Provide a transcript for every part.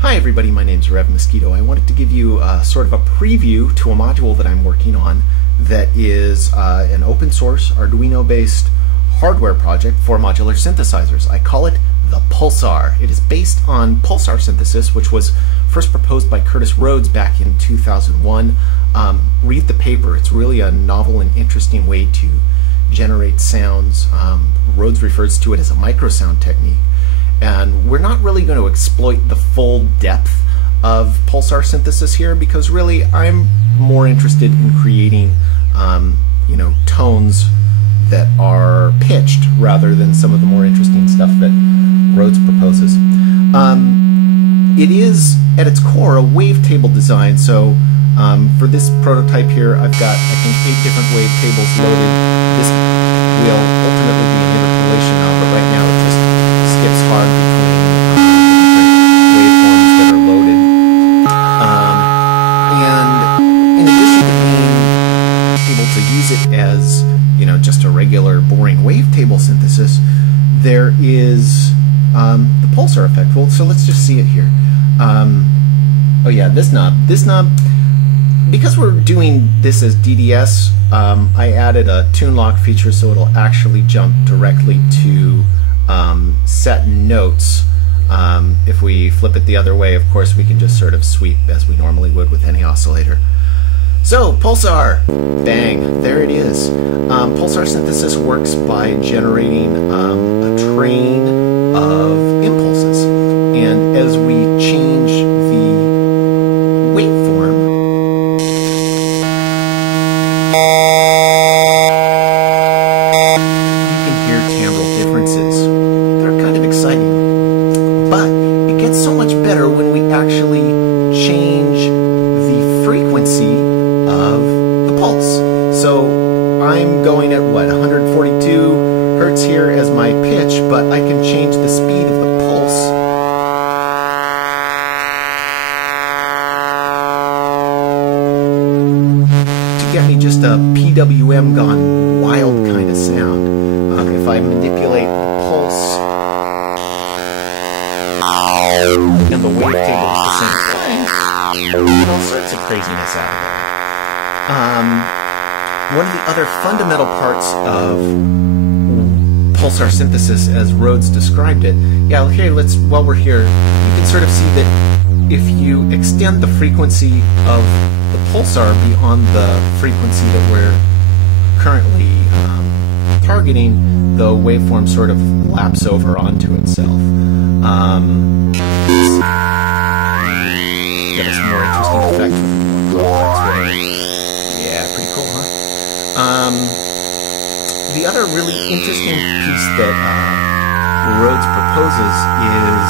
Hi everybody, my name's Rev Mosquito. I wanted to give you sort of a preview to a module that I'm working on that is an open source Arduino based hardware project for modular synthesizers. I call it the pulsar. It is based on pulsar synthesis, which was first proposed by Curtis Rhodes back in 2001. Read the paper. It's really a novel and interesting way to generate sounds. Rhodes refers to it as a microsound technique. And we're not really going to exploit the full depth of pulsar synthesis here because really I'm more interested in creating tones that are pitched rather than some of the more interesting stuff that Rhodes proposes. It is at its core a wavetable design, so for this prototype here I've got I think 8 different wavetables loaded. This will ultimately be an interpolation now, but right now it just skips hard between different waveforms that are loaded. And in addition to being able to use it as, just a regular boring wavetable synthesis, there is the pulsar effect. Well, so let's just see it here. Oh yeah, this knob. Because we're doing this as DDS, I added a tune lock feature so it'll actually jump directly to set notes. If we flip it the other way, of course, we can just sort of sweep as we normally would with any oscillator. So, pulsar! Bang! There it is. Pulsar synthesis works by generating a train of impulses. And as we change the waveform, you can hear timbral differences. They're kind of exciting. But it gets so much better when we actually change the frequency of the pulse. So I'm going at what, 142 hertz here as my pitch, but I can change the speed of the pulse to get me just a PWM gone wild kind of sound. If I manipulate the pulse and the wavetable at the same time, you get all sorts of craziness out of it. One of the other fundamental parts of pulsar synthesis, as Rhodes described it, while we're here, you can sort of see that if you extend the frequency of the pulsar beyond the frequency that we're currently targeting, the waveform sort of laps over onto itself. Get us more interesting effects with more complex waves. Yeah, pretty cool, huh? The other really interesting piece that Rhodes proposes is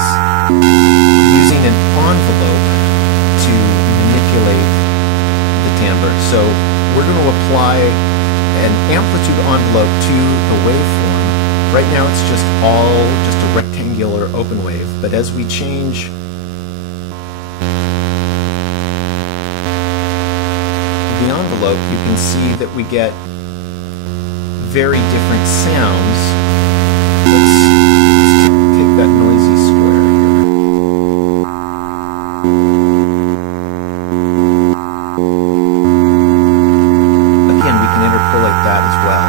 using an envelope to manipulate the timbre. So we're going to apply an amplitude envelope to the waveform. Right now it's just a rectangular open wave, but as we change the envelope, you can see that we get very different sounds. Let's take that noisy square here. Again, we can interpolate that as well.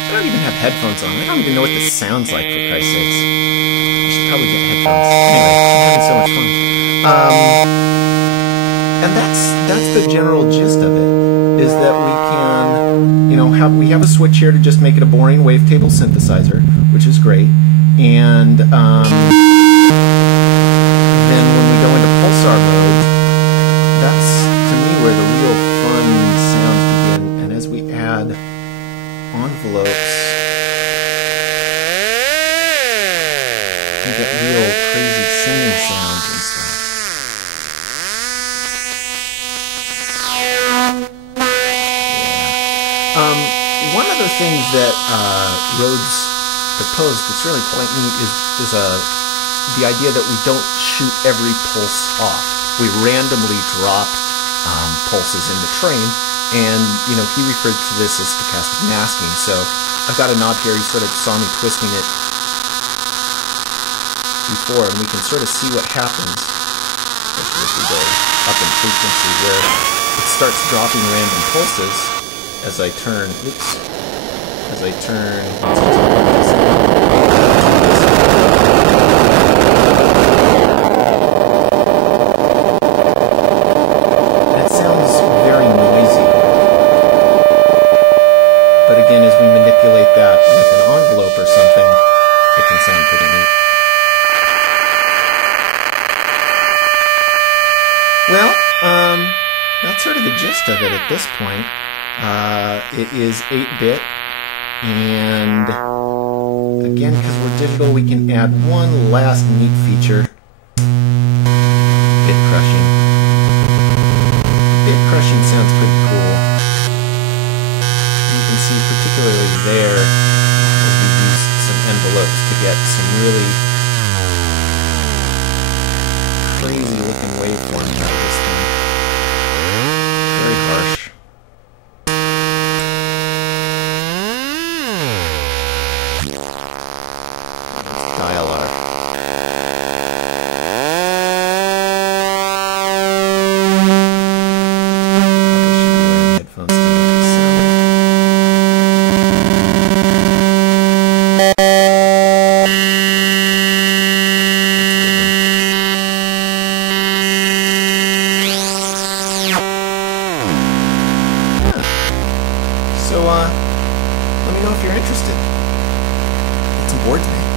I don't even have headphones on. I don't even know what this sounds like, for Christ's sakes. I should probably get headphones. Anyway, I'm having so much fun. And that's the general gist of it, is that we can, we have a switch here to just make it a boring wavetable synthesizer, which is great. And then when we go into pulsar mode, that's, to me, where the real fun sounds begin. And as we add envelopes, you get real crazy singing sounds and stuff. Yeah. One other thing that Rhodes proposed that's really quite neat is the idea that we don't shoot every pulse off. We randomly drop pulses in the train, and he referred to this as stochastic masking. So I've got a knob here. You sort of saw me twisting it before, and we can sort of see what happens, especially as we go up in frequency, where it starts dropping random pulses as I turn. Oops. As I turn. It sounds very noisy. But again, as we manipulate that with an envelope or something, it can sound pretty neat. Well, that's sort of the gist of it at this point. It is 8-bit, and again, because we're digital, we can add one last neat feature: bit crushing. Bit crushing sounds pretty cool. You can see particularly there, as we use some envelopes to get some really crazy looking waveforms out of this thing. Very harsh. Let's dial our headphones to make the sound. So, let me know if you're interested. Get some boards made.